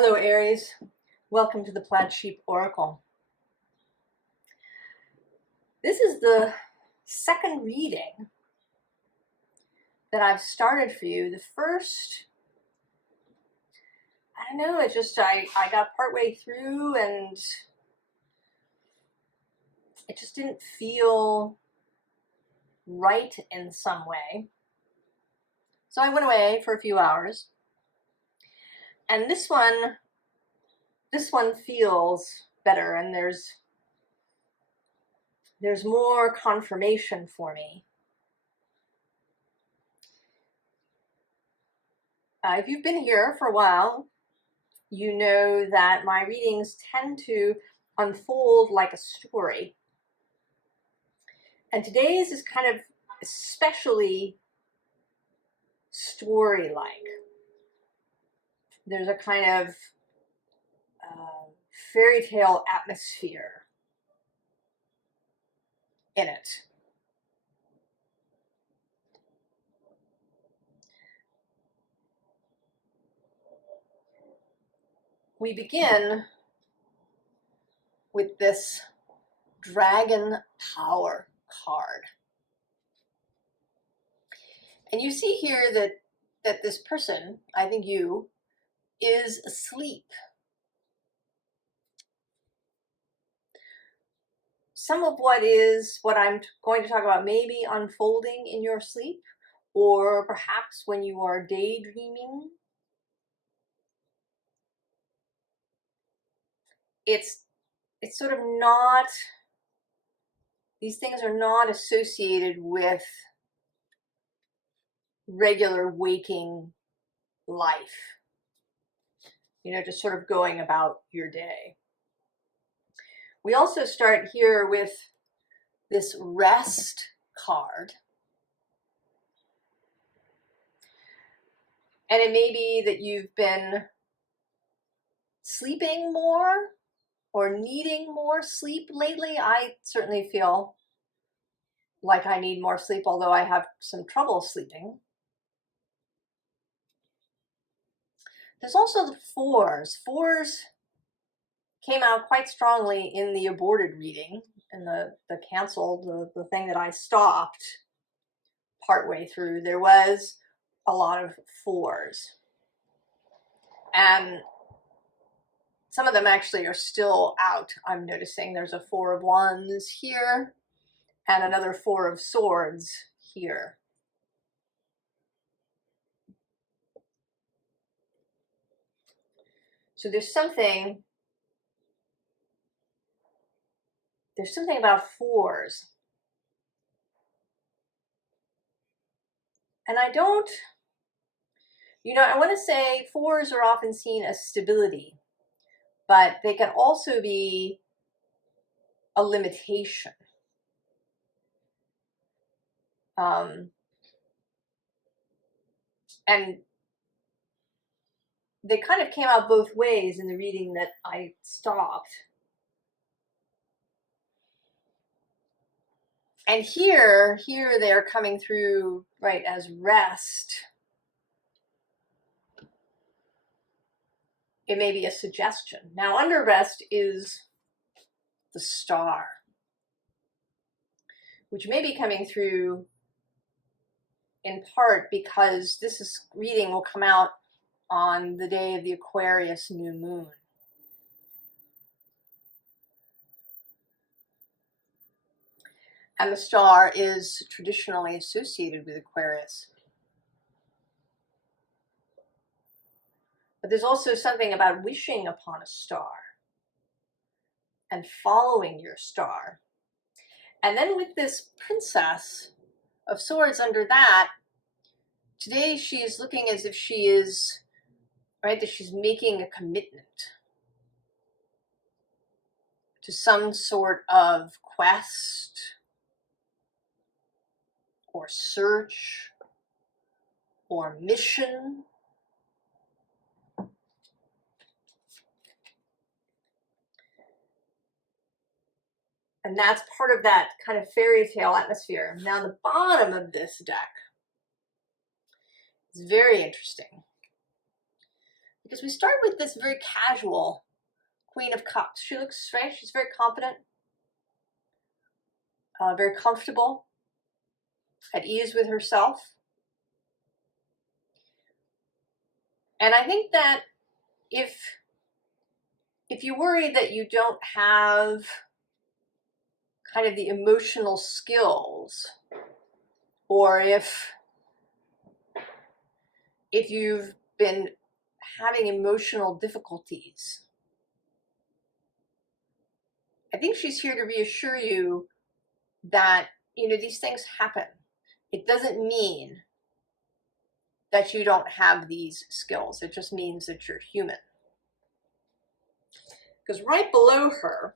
Hello Aries, welcome to the Plaid Sheep Oracle. This is the second reading that I've started for you. The first, I don't know, I got partway through and it just didn't feel right in some way. So I went away for a few hours. And this one feels better, and there's more confirmation for me. If you've been here for a while, you know that my readings tend to unfold like a story. And today's is kind of especially story-like. There's a kind of fairy tale atmosphere in it. We begin with this Dragon Power card. And you see here that this person, I think you, is asleep. Some of what I'm going to talk about may be unfolding in your sleep, or perhaps when you are daydreaming. It's sort of not, these things are not associated with regular waking life. You know, just sort of going about your day. We also start here with this Rest card. And it may be that you've been sleeping more or needing more sleep lately. I certainly feel like I need more sleep, although I have some trouble sleeping. There's also the fours. Fours came out quite strongly in the aborted reading, and the canceled, the thing that I stopped partway through. There was a lot of fours. And some of them actually are still out. I'm noticing there's a Four of Wands here and another Four of Swords here. So there's something about fours. And I don't, I want to say fours are often seen as stability, but they can also be a limitation. And they kind of came out both ways in the reading that I stopped. And here they're coming through, right, as rest. It may be a suggestion. Now, under rest is the Star, which may be coming through in part because this reading will come out on the day of the Aquarius new moon. And the Star is traditionally associated with Aquarius. But there's also something about wishing upon a star and following your star. And then with this Princess of Swords under that, today she is looking as if she is, right, that she's making a commitment to some sort of quest or search or mission. And that's part of that kind of fairy tale atmosphere. Now, the bottom of this deck is very interesting Because we start with this very casual Queen of Cups. She looks, right, she's very confident, very comfortable, at ease with herself. And I think that if you worry that you don't have kind of the emotional skills, or if you've been having emotional difficulties, I think she's here to reassure you that, you know, these things happen. It doesn't mean that you don't have these skills. It just means that you're human. Because right below her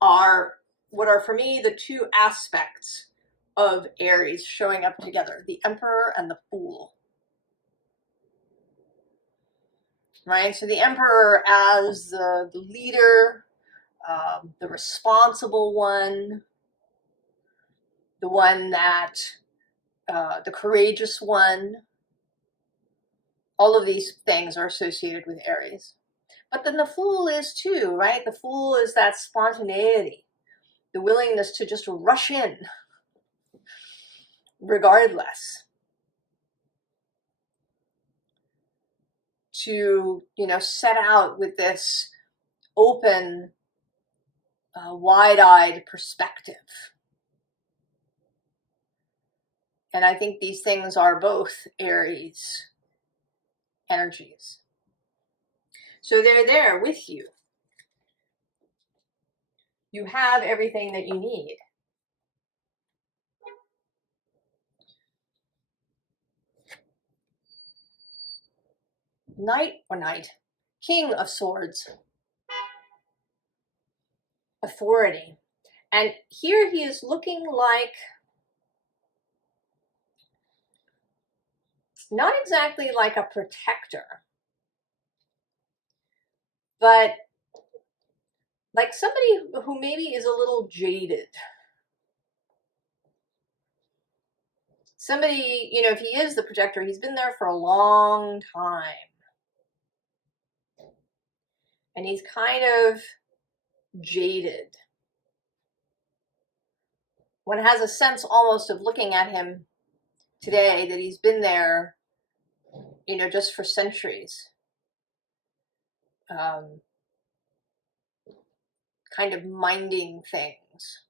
are what are, for me, the two aspects of Aries showing up together: the Emperor and the Fool. Right? So the Emperor as the leader, the responsible one, the one that, the courageous one. All of these things are associated with Aries. But then the Fool is too, right? The Fool is that spontaneity, the willingness to just rush in regardless, to, you know, set out with this open, wide-eyed perspective. And I think these things are both Aries energies. So they're there with you. You have everything that you need. Knight, King of Swords. Authority. And here he is looking like, not exactly like a protector, but like somebody who maybe is a little jaded. Somebody, you know, if he is the protector, he's been there for a long time. And he's kind of jaded. One has a sense almost of looking at him today that he's been there, you know, just for centuries. Kind of minding things.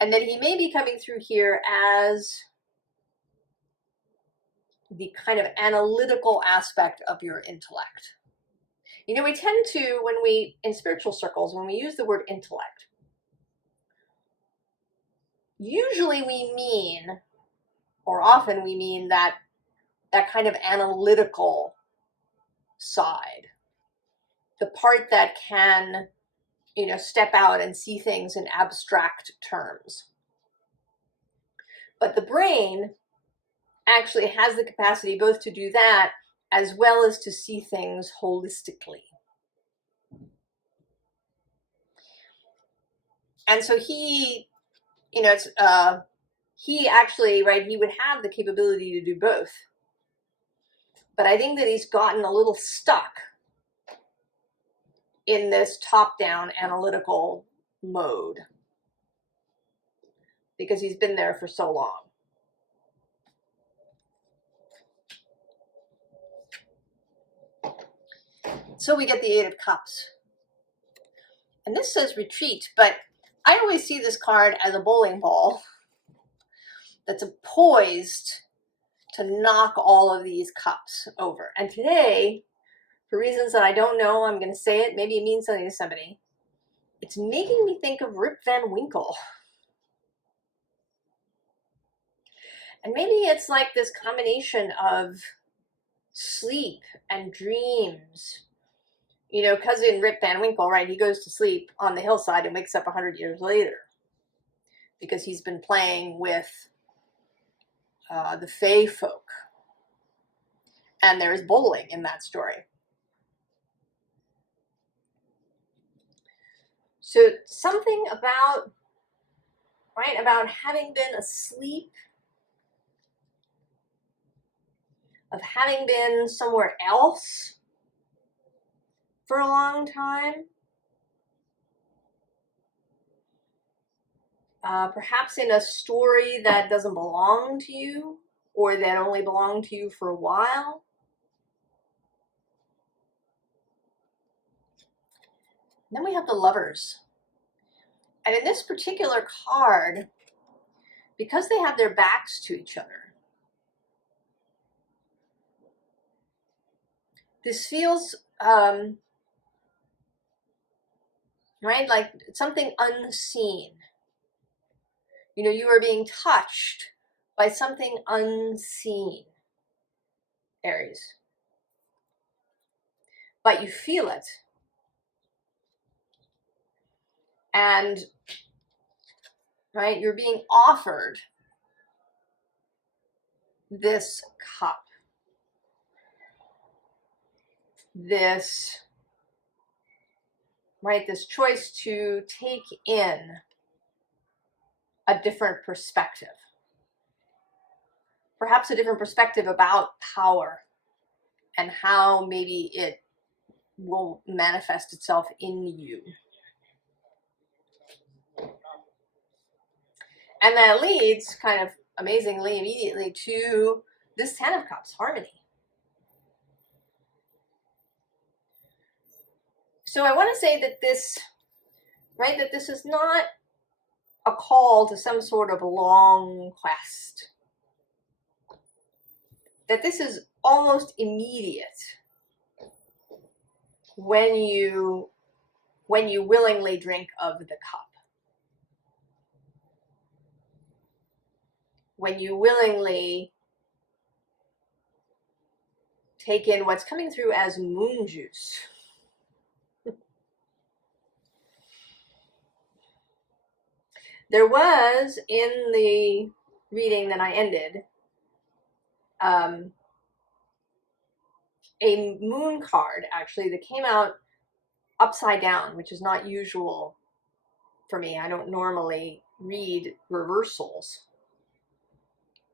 And then he may be coming through here as the kind of analytical aspect of your intellect. You know, we tend to, when we, in spiritual circles, when we use the word intellect, usually we mean, or often we mean, that kind of analytical side. The part that can, you know, step out and see things in abstract terms. But the brain actually has the capacity both to do that as well as to see things holistically. And so he, you know, it's he actually, right, he would have the capability to do both. But I think that he's gotten a little stuck in this top-down analytical mode because he's been there for so long. So we get the Eight of Cups. And this says retreat, but I always see this card as a bowling ball that's poised to knock all of these cups over. And today, for reasons that I don't know, I'm going to say it, maybe it means something to somebody, it's making me think of Rip Van Winkle. And maybe it's like this combination of sleep and dreams. You know, because in Rip Van Winkle, right, he goes to sleep on the hillside and wakes up 100 years later because he's been playing with the Fae folk. And there's bowling in that story. So something about, right, about having been asleep of having been somewhere else for a long time. Perhaps in a story that doesn't belong to you, or that only belonged to you for a while. Then we have the Lovers. And in this particular card, because they have their backs to each other, this feels, right, like something unseen. You know, you are being touched by something unseen, Aries. But you feel it. And, right, you're being offered this cup. This, right, this choice to take in a different perspective. Perhaps a different perspective about power and how maybe it will manifest itself in you. And that leads kind of amazingly immediately to this Ten of Cups, harmony. So I want to say that this, right, that this is not a call to some sort of long quest. That this is almost immediate when you willingly drink of the cup. When you willingly take in what's coming through as moon juice. There was, in the reading that I ended, a moon card, actually, that came out upside down, which is not usual for me. I don't normally read reversals.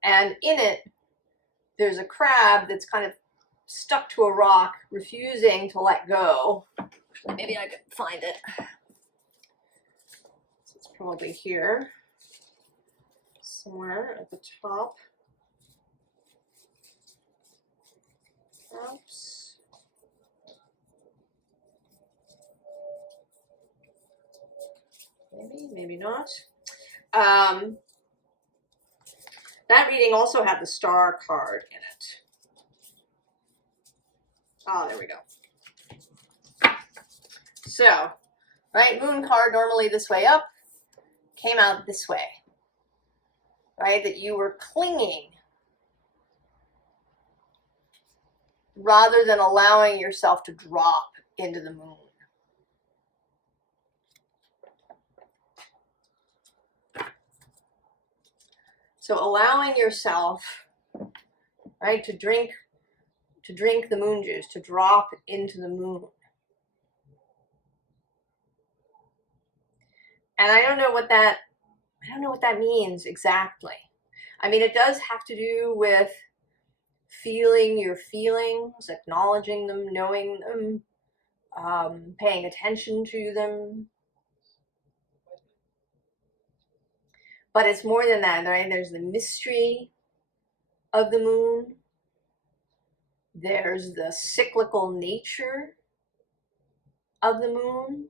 And in it, there's a crab that's kind of stuck to a rock, refusing to let go. Maybe I could find it. So it's probably here, somewhere at the top. Oops. Maybe, maybe not. That reading also had the Star card in it. Oh, there we go. So, right, moon card normally this way up, came out this way. Right, that you were clinging rather than allowing yourself to drop into the moon. So allowing yourself, right, to drink the moon juice, to drop into the moon. And I don't know what that means exactly. I mean, it does have to do with feeling your feelings, acknowledging them, knowing them, paying attention to them. But it's more than that, right? There's the mystery of the moon. There's the cyclical nature of the moon.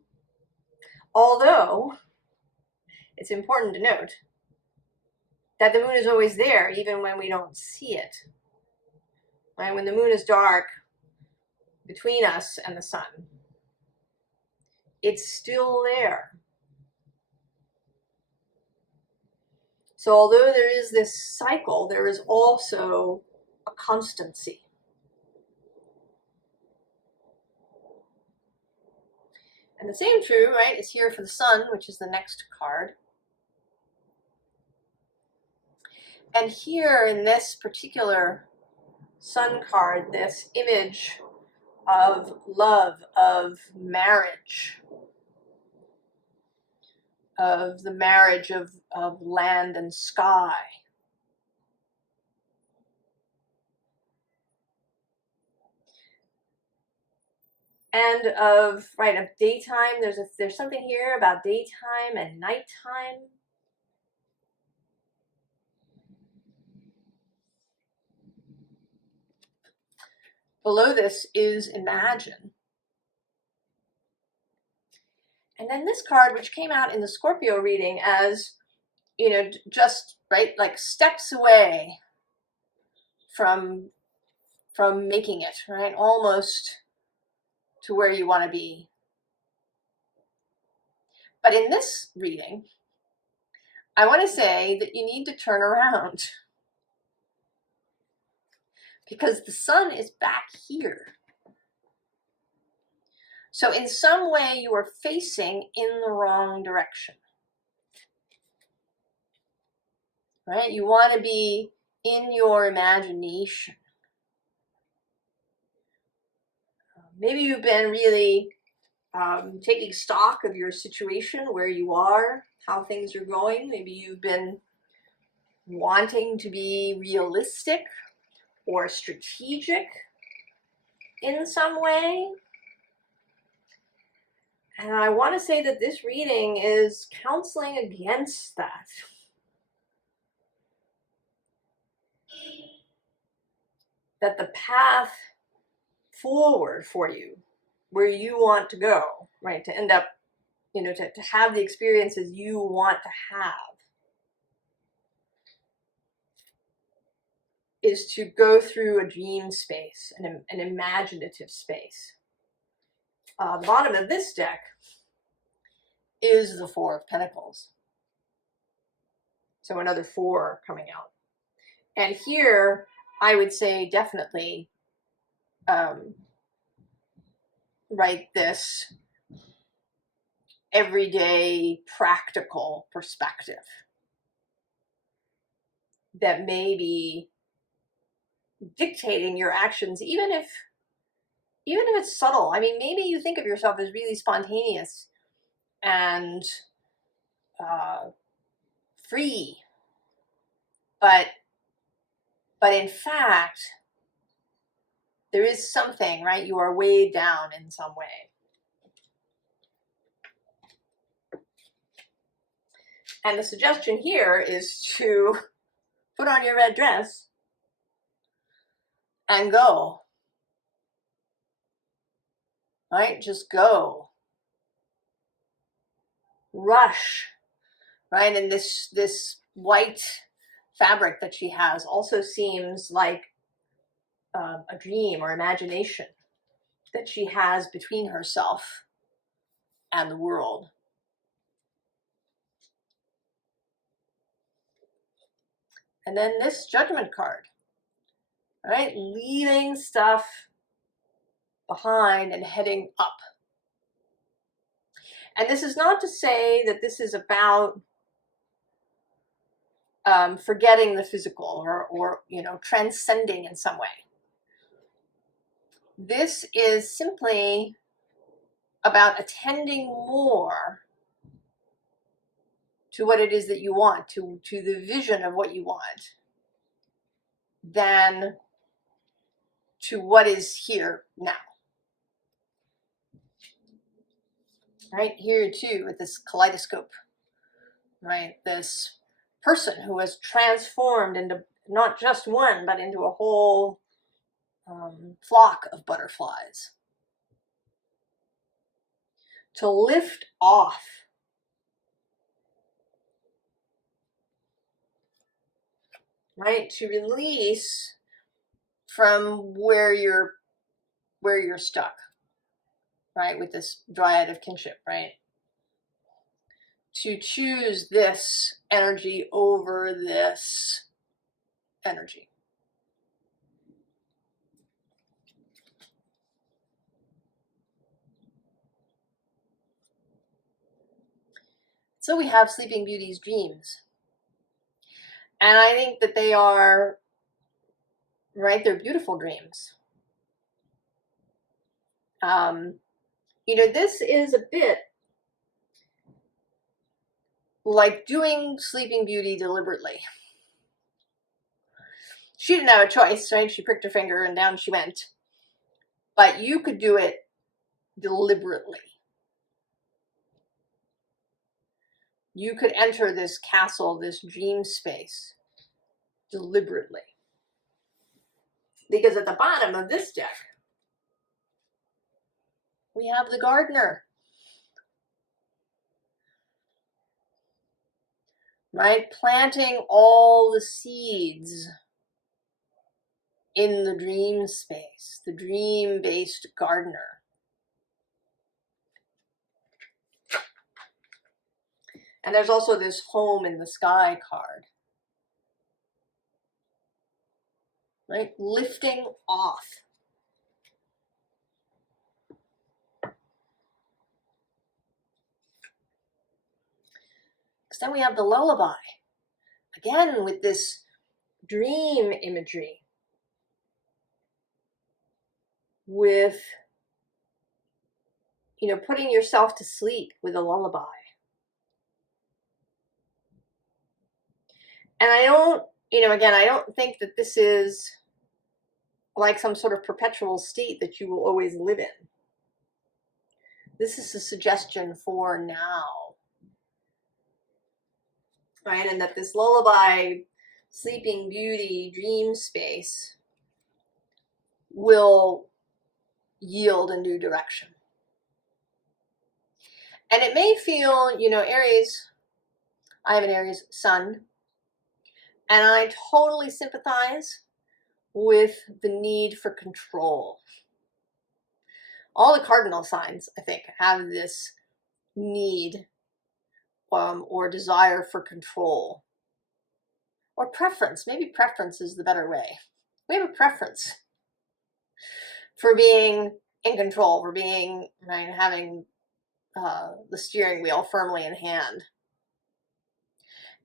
Although, it's important to note that the moon is always there, even when we don't see it. Right? When the moon is dark between us and the sun, it's still there. So although there is this cycle, there is also a constancy. And the same true, right, is here for the sun, which is the next card. And here in this particular sun card, this image of love, of marriage, of the marriage of land and sky. and of daytime. There's something here about daytime and nighttime. Below this is imagine. And then this card, which came out in the Scorpio reading as, just, like steps away from making it, right? Almost to where you want to be. But in this reading, I want to say that you need to turn around because the sun is back here. So in some way you are facing in the wrong direction, right? You want to be in your imagination. Maybe you've been really taking stock of your situation, where you are, how things are going. Maybe you've been wanting to be realistic or strategic in some way. And I want to say that this reading is counseling against that. That the path forward for you, where you want to go, right, to end up, to have the experiences you want to have, is to go through a dream space, an imaginative space. The bottom of this deck is the Four of Pentacles. So another four coming out. And here, I would say definitely, this everyday practical perspective that may be dictating your actions, even if it's subtle. I mean, maybe you think of yourself as really spontaneous and free, but in fact, there is something, right? You are weighed down in some way. And the suggestion here is to put on your red dress and go. Right? Just go. Rush. Right? And this white fabric that she has also seems like a dream or imagination that she has between herself and the world. And then this Judgment card, right? Leaving stuff behind and heading up. And this is not to say that this is about forgetting the physical or transcending in some way. This is simply about attending more to what it is that you want, to the vision of what you want, than to what is here now. Right here too, with this kaleidoscope, right? This person who has transformed into not just one, but into a whole flock of butterflies. To lift off. Right? To release from where you're stuck. Right? With this dryad of kinship, right? To choose this energy over this energy. So we have Sleeping Beauty's dreams. And I think that they are, right, they're beautiful dreams. This is a bit like doing Sleeping Beauty deliberately. She didn't have a choice, right? She pricked her finger and down she went. But you could do it deliberately. You could enter this castle, this dream space, deliberately. Because at the bottom of this deck, we have the gardener. Right? Planting all the seeds in the dream space, the dream-based gardener. And there's also this home in the sky card. Right? Lifting off. Because then we have the lullaby. Again, with this dream imagery. With, putting yourself to sleep with a lullaby. And I don't, again, I don't think that this is like some sort of perpetual state that you will always live in. This is a suggestion for now. Right? And that this lullaby, sleeping beauty, dream space will yield a new direction. And it may feel, Aries, I have an Aries sun, and I totally sympathize with the need for control. All the cardinal signs, I think, have this need or desire for control. Or preference. Maybe preference is the better way. We have a preference for being in control, for being, right, having the steering wheel firmly in hand.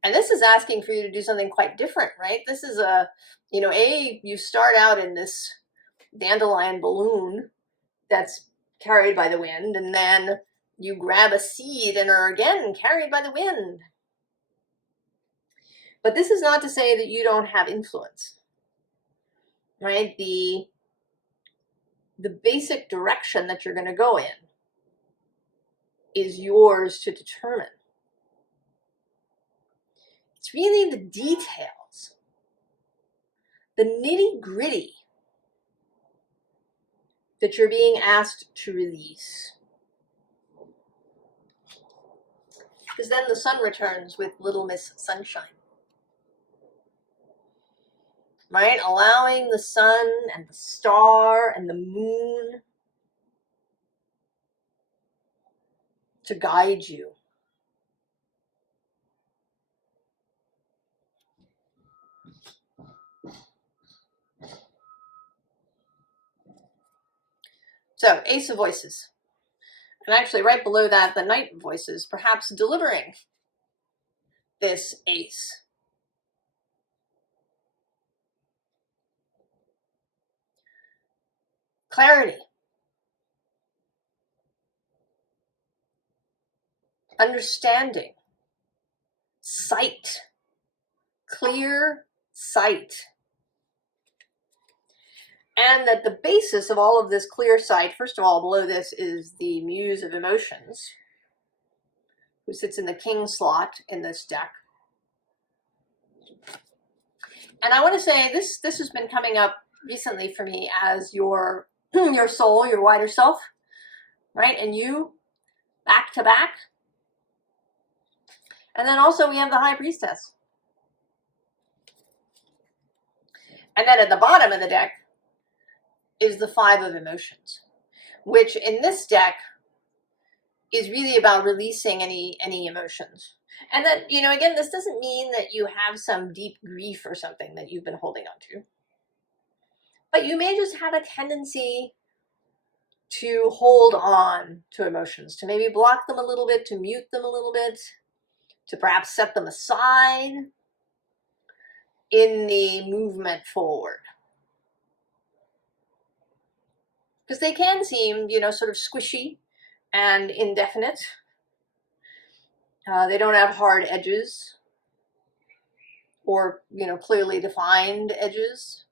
And this is asking for you to do something quite different, right? This is you start out in this dandelion balloon that's carried by the wind, and then you grab a seed and are again carried by the wind. But this is not to say that you don't have influence, right? The basic direction that you're going to go in is yours to determine. It's really the details, the nitty-gritty that you're being asked to release. Because then the sun returns with Little Miss Sunshine. Right? Allowing the sun and the star and the moon to guide you. So, Ace of Voices. And actually right below that, the Knight of Voices, perhaps delivering this ace. Clarity. Understanding. Sight. Clear sight. And that the basis of all of this clear sight, first of all, below this is the Muse of Emotions, who sits in the king slot in this deck. And I want to say this has been coming up recently for me as your soul, your wider self, right? And you, back to back. And then also we have the High Priestess. And then at the bottom of the deck is the Five of Emotions, which in this deck is really about releasing any emotions. And that, again, this doesn't mean that you have some deep grief or something that you've been holding on to. But you may just have a tendency to hold on to emotions, to maybe block them a little bit, to mute them a little bit, to perhaps set them aside in the movement forward. Because they can seem, sort of squishy and indefinite. They don't have hard edges or, clearly defined edges.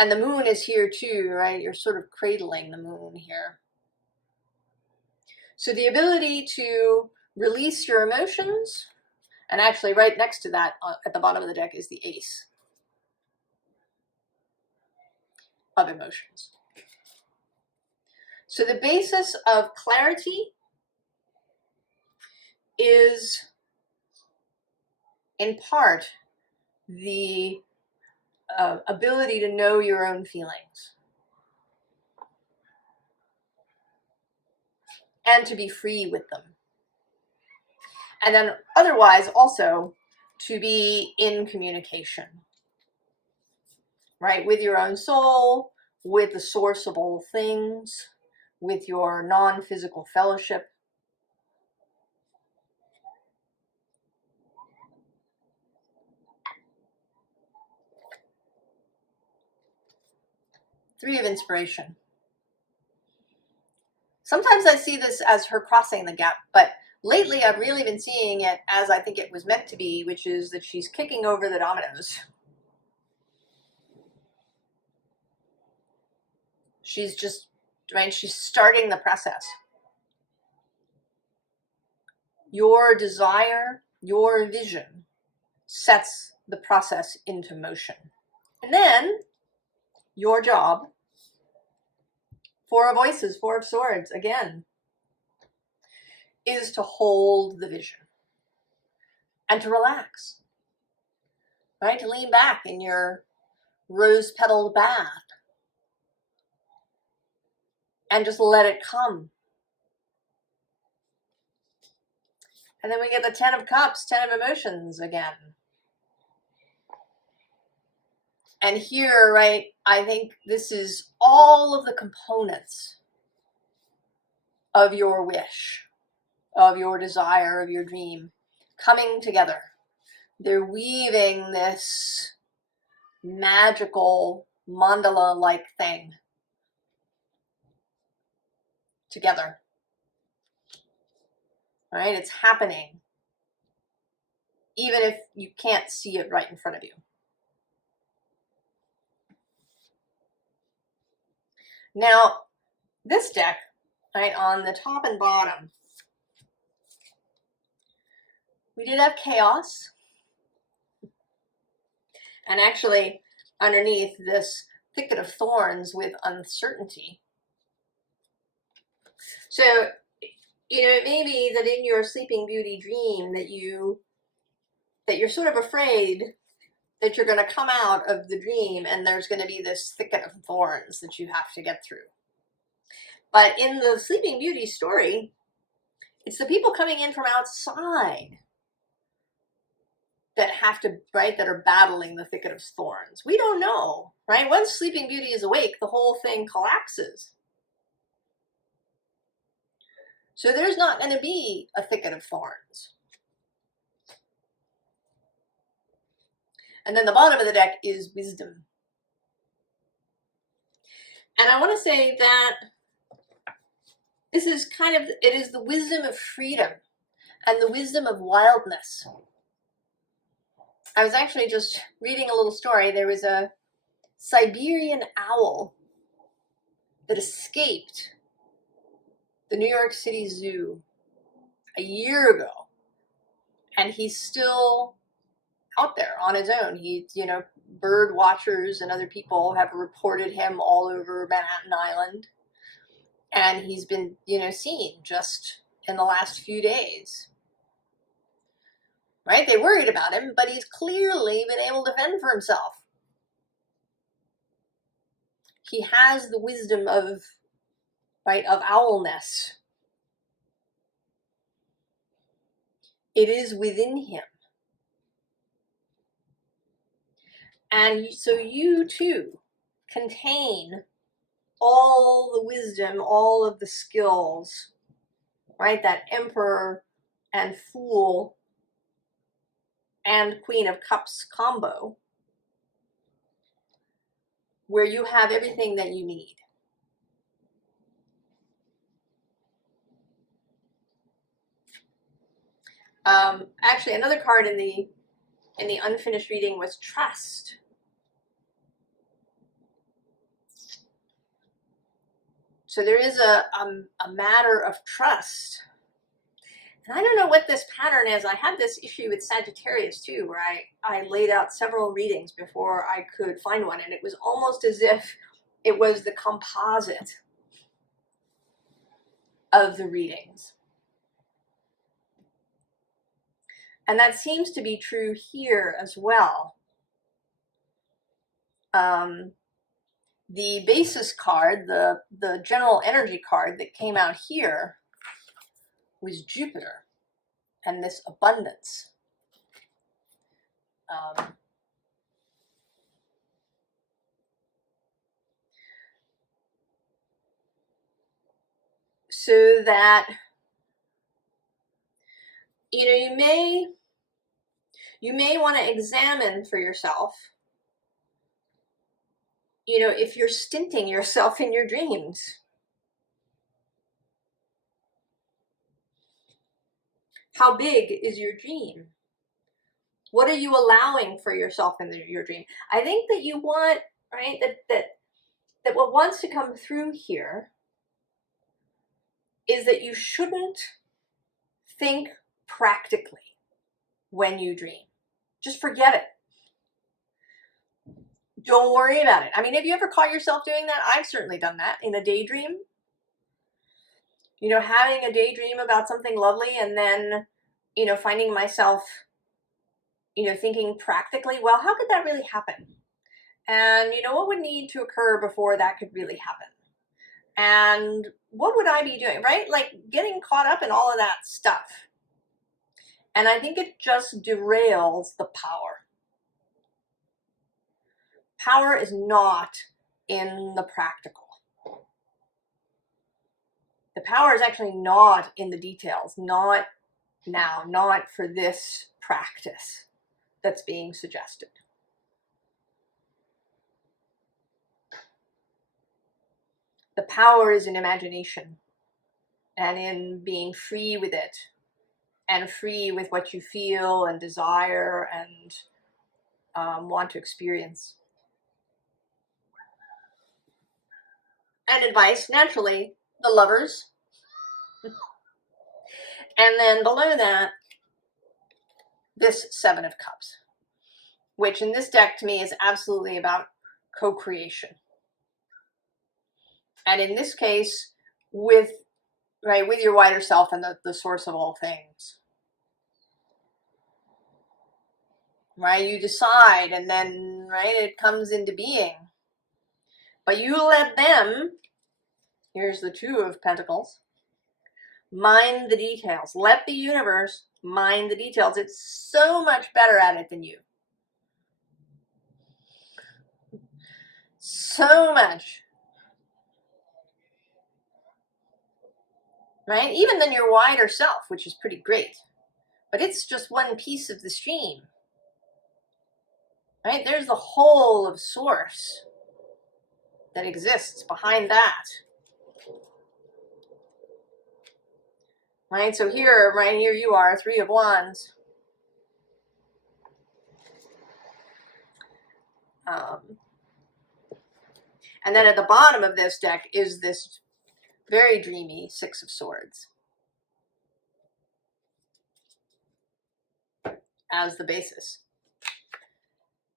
And the moon is here too, right? You're sort of cradling the moon here. So the ability to release your emotions, and actually right next to that at the bottom of the deck is the Ace of emotions. So the basis of clarity is in part the ability to know your own feelings and to be free with them. And then otherwise also to be in communication, right? With your own soul, with the source of all things, with your non-physical fellowship. Three of inspiration. Sometimes I see this as her crossing the gap, but lately I've really been seeing it as I think it was meant to be, which is that she's kicking over the dominoes. She's just, right, she's starting the process. Your desire, your vision sets the process into motion. And then your job, Four of Voices, Four of Swords, again, is to hold the vision and to relax, right? To lean back in your rose-petaled bath and just let it come. And then we get the Ten of Cups, Ten of Emotions again. And here, right, I think this is all of the components of your wish, of your desire, of your dream coming together. They're weaving this magical mandala-like thing together. Right? It's happening, even if you can't see it right in front of you. Now, this deck, right, on the top and bottom, we did have chaos. And actually, underneath this thicket of thorns with uncertainty. So, you know, it may be that in your Sleeping Beauty dream that you're sort of afraid that you're going to come out of the dream and there's going to be this thicket of thorns that you have to get through. But in the Sleeping Beauty story, it's the people coming in from outside that have to, right, that are battling the thicket of thorns. We don't know, right? Once Sleeping Beauty is awake, the whole thing collapses. So there's not going to be a thicket of thorns. And then the bottom of the deck is wisdom. And I want to say that this is kind of, it is the wisdom of freedom and the wisdom of wildness. I was actually just reading a little story. There was a Siberian owl that escaped the New York City Zoo a year ago. And he's still out there on his own. He, you know, bird watchers and other people have reported him all over Manhattan Island. And he's been, you know, seen just in the last few days. Right? They worried about him, but he's clearly been able to fend for himself. He has the wisdom of, right, of owlness. It is within him. And so you too contain all the wisdom, all of the skills, right? That Emperor and Fool and Queen of Cups combo, where you have everything that you need. Actually, another card in the unfinished reading was Trust. So there is a matter of trust. And I don't know what this pattern is. I had this issue with Sagittarius too, where I laid out several readings before I could find one. And it was almost as if it was the composite of the readings. And that seems to be true here as well. The basis card, the general energy card that came out here was Jupiter and this abundance. So that, you know, you may want to examine for yourself, you know, if you're stinting yourself in your dreams. How big is your dream? What are you allowing for yourself in your dream? I think that you want, right, that what wants to come through here is that you shouldn't think practically when you dream. Just forget it. Don't worry about it. I mean, have you ever caught yourself doing that? I've certainly done that in a daydream. You know, having a daydream about something lovely and then, you know, finding myself, you know, thinking practically, well, how could that really happen? And, you know, what would need to occur before that could really happen? And what would I be doing, right? Like getting caught up in all of that stuff. And I think it just derails the power. Power is not in the practical. The power is actually not in the details, not now, not for this practice that's being suggested. The power is in imagination and in being free with it and free with what you feel and desire and want to experience. And advice, naturally, the Lovers. And then below that, this Seven of Cups, which in this deck to me is absolutely about co-creation. And in this case, with your wider self and the source of all things. Right? You decide and then, right, it comes into being. But you let them, here's the Two of Pentacles, mind the details. Let the universe mind the details. It's so much better at it than you. So much. Right? Even than your wider self, which is pretty great. But it's just one piece of the stream. Right? There's the whole of source that exists behind that. Right? So here, right here you are, Three of Wands. And then at the bottom of this deck is this very dreamy Six of Swords as the basis.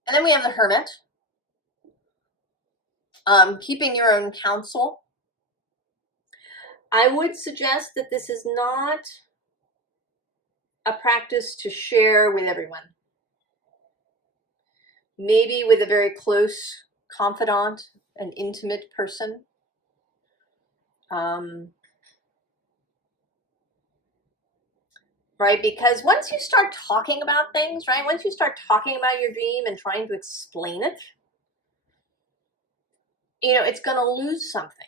And then we have the Hermit. Keeping your own counsel. I would suggest that this is not a practice to share with everyone. Maybe with a very close confidant, an intimate person. Right? Because once you start talking about things, right? Once you start talking about your dream and trying to explain it, you know, it's going to lose something.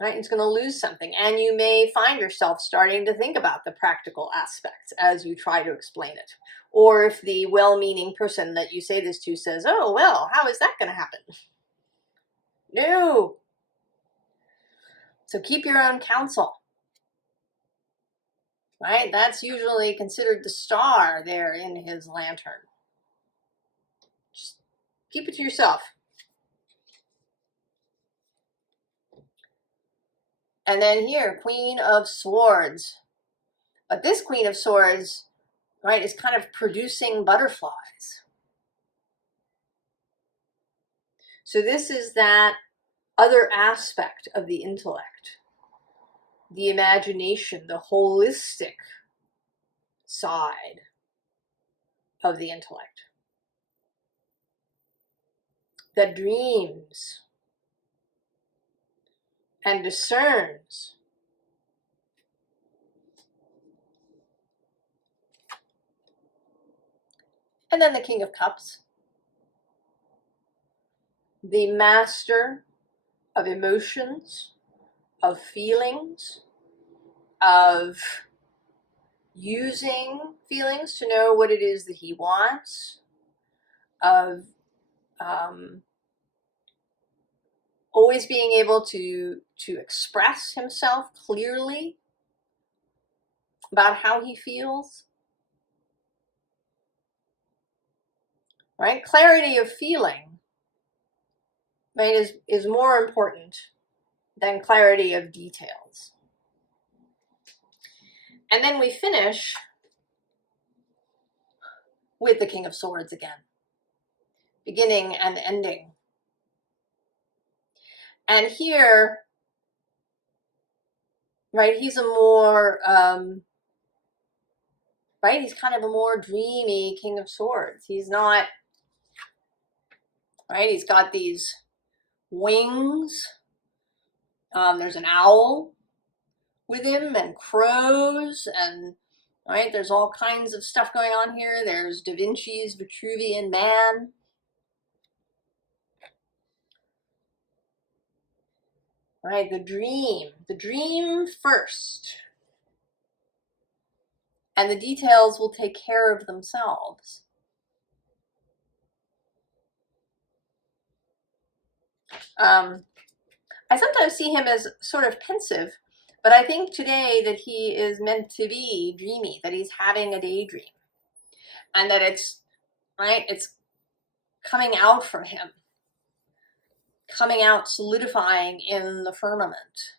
Right? It's going to lose something. And you may find yourself starting to think about the practical aspects as you try to explain it. Or if the well-meaning person that you say this to says, oh, well, how is that going to happen? No. So keep your own counsel. Right? That's usually considered the star there in his lantern. Just keep it to yourself. And then here, Queen of Swords. But this Queen of Swords, right, is kind of producing butterflies. So this is that other aspect of the intellect, the imagination, the holistic side of the intellect that dreams and discerns. And then the King of Cups, the master of emotions, of feelings, of using feelings to know what it is that he wants, of always being able to express himself clearly about how he feels. Right? Clarity of feeling, right, is more important than clarity of details. And then we finish with the King of Swords again, beginning and ending. And here, right, he's a more, right, he's kind of a more dreamy King of Swords. He's not, right, he's got these wings. There's an owl with him and crows, and right, there's all kinds of stuff going on here. There's Da Vinci's Vitruvian Man. Right, the dream first. And the details will take care of themselves. I sometimes see him as sort of pensive, but I think today that he is meant to be dreamy, that he's having a daydream, and that it's, right, it's coming out from him, coming out, solidifying in the firmament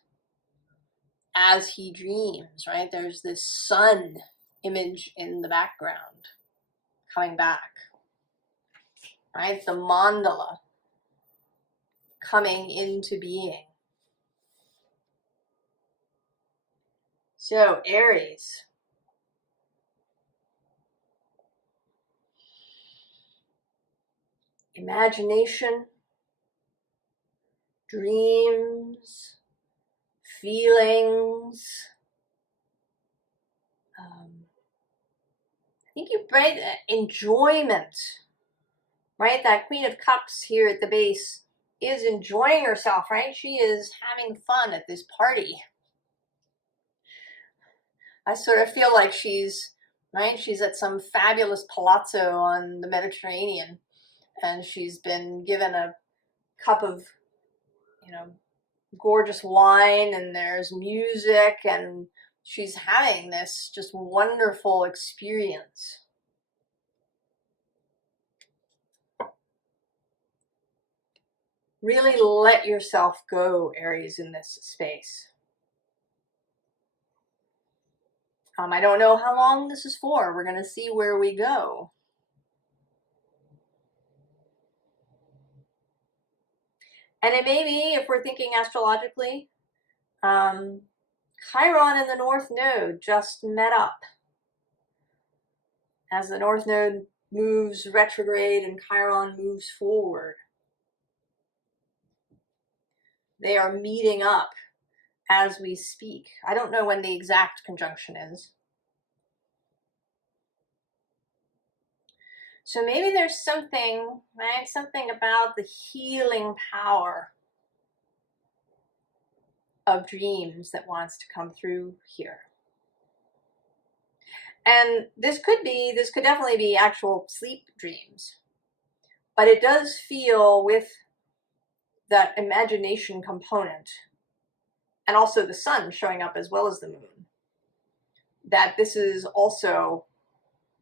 as he dreams, right? There's this sun image in the background coming back, right? The mandala coming into being. So, Aries. Imagination, dreams, feelings. I think you right, enjoyment, right? That Queen of Cups here at the base is enjoying herself, right? She is having fun at this party. I sort of feel like she's, right? She's at some fabulous palazzo on the Mediterranean, and she's been given a cup of, you know, gorgeous wine, and there's music, and she's having this just wonderful experience. Really let yourself go, Aries, in this space. I don't know how long this is for. We're going to see where we go. And it may be, if we're thinking astrologically, Chiron and the North Node just met up. As the North Node moves retrograde and Chiron moves forward, they are meeting up as we speak. I don't know when the exact conjunction is. So maybe there's something, right? Something about the healing power of dreams that wants to come through here. And this could definitely be actual sleep dreams. But it does feel, with that imagination component, and also the sun showing up as well as the moon, that this is also,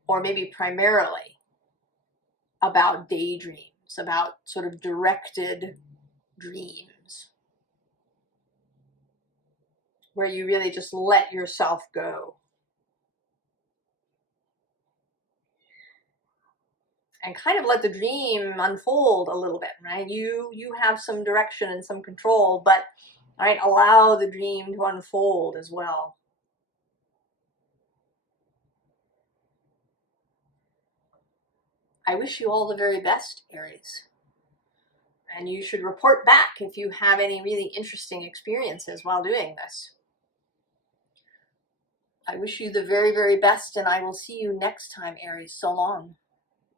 or maybe primarily, about daydreams, about sort of directed dreams. where you really just let yourself go. And kind of let the dream unfold a little bit, right? You have some direction and some control, but right, allow the dream to unfold as well. I wish you all the very best, Aries. And you should report back if you have any really interesting experiences while doing this. I wish you the very, very best, and I will see you next time, Aries. So long.